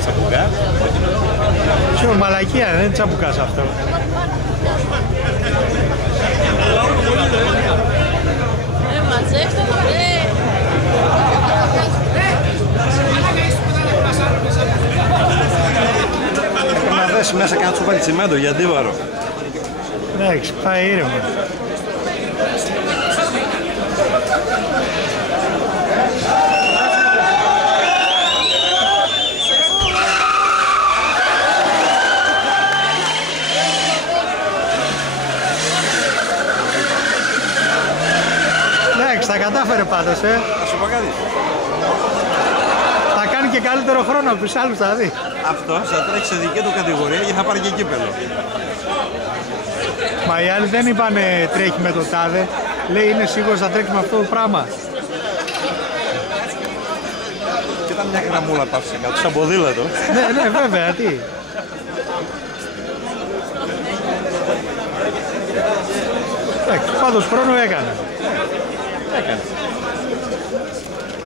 Τσαμπουκά. Ποιο μαλακία, δεν είναι τσαμπουκάς αυτό. Μαζεύτε το, Πρέπει να δέσει μέσα και να του βάλει τσιμέντο για αντίβαρο. Εντάξει, πάει ήρεμα. Εντάξει, τα κατάφερε πάντως, Θα σου πω κάτι. Θα κάνει και καλύτερο χρόνο από τους άλλους, θα δει. Αυτό θα τρέχει σε δική του κατηγορία και θα πάρει και κύπελλο. Μα οι άλλοι δεν είπανε τρέχει με το τάδε. Λέει είναι σίγουρος θα τρέξει με αυτό το πράγμα. Και ήταν μια γραμμούλα πάω σε κάτω, σαν ποδήλατο. Ναι, βέβαια, τι. Εντάξει, πάντως χρόνο έκανε. Έκανε.